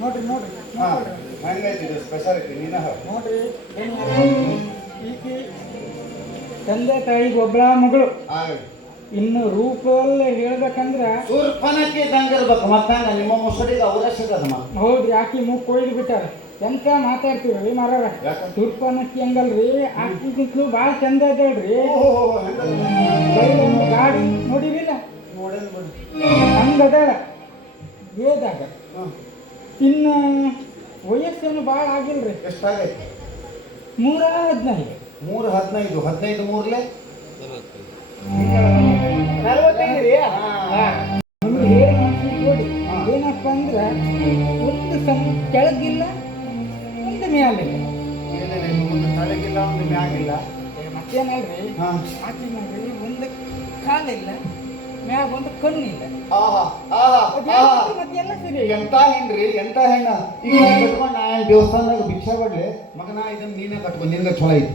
ನೋಡ್ರಿ ನೋಡ್ರಿ ಹಂಗೈತಿ ಸ್ಪೆಷಾಲಿಟಿ ನೀನ ನೋಡ್ರಿ ಈಕಿ ತಂದೆ ತಾಯಿ ಒಬ್ಬಳ ಮಗಳು. ಇನ್ನು ರೂಪದಲ್ಲಿ ಹೇಳ್ಬೇಕಂದ್ರ ಸೂರ್ಪನಕ್ಕೆ ತಂಗಿರ್ಬೇಕು ಮತ್ತಂಗ ನಿಮ್ಮ ಮುಸಡಿಗೆ ಅವಕಾಶ ಹೌದ್ರಿ ಆಕಿ ಮೂಗ್ ಕೊಯ್ದು ಬಿಟ್ಟಾರ ಎಂತ ಮಾತಾಡ್ತೀವ್ರಿ ಮಾರಾರ ಯಾಕ? ತುರ್ಪನಕ್ಕಿ ಆಕಿ ಭಾಳ ಚಂದ ಅದಾಳ್ರಿ. ಹಂಗದಾಳ ಏದಾಗ. ಇನ್ನು ವಯಸ್ಸೇನು ಭಾಳ ಆಗಿಲ್ರಿ? ಎಷ್ಟಾಗೈತೆ? ಮೂರ ಹದಿನೈದು. ಮೂರು ಹದಿನೈದು ಹದಿನೈದು ಮೂರ್ಲೆ? ನಲವತ್ತೈದು ರೀ. ನಿಮ್ಗೆ ಹೇಳಿ ನೋಡಿ ಏನಪ್ಪ ಅಂದ್ರೆ ಒಂದು ಸಮ ಕೆಳಗಿಲ್ಲ ಒಂದು ಮ್ಯಾಲಿಲ್ಲ. ಒಂದು ತಲೆಗಿಲ್ಲ ಒಂದು ಮ್ಯಾಗಿಲ್ಲ. ಮತ್ತೇನಲ್ರಿ? ಆಕಿ ನೋಡ್ರಿ ಒಂದು ಕಾಲಿಲ್ಲ. ಮ್ಯಾಗ ಒಂದು ಕಣ್ಣಿಲ್ಲ ಆಹಾ ಆಹಾ ಆಹಾ. ಮತ್ತೆಲ್ಲ ಸರಿ ಎಂತ ಹೆಣ್ರಿ ಎಂತ ಹೆಣ್ಣ ಈಗ ಕಟ್ಕೊಂಡು ನಾ ದೇವಸ್ಥಾನದಾಗ ಭಿಕ್ಷೆ ಕೊಡ್ಲಿ ಮಗನ ಇದನ್ನ ನೀನೇ ಕಟ್ಕೊಂಡು ನಿನ್ಗೆ ಚಲೋ ಐತಿ.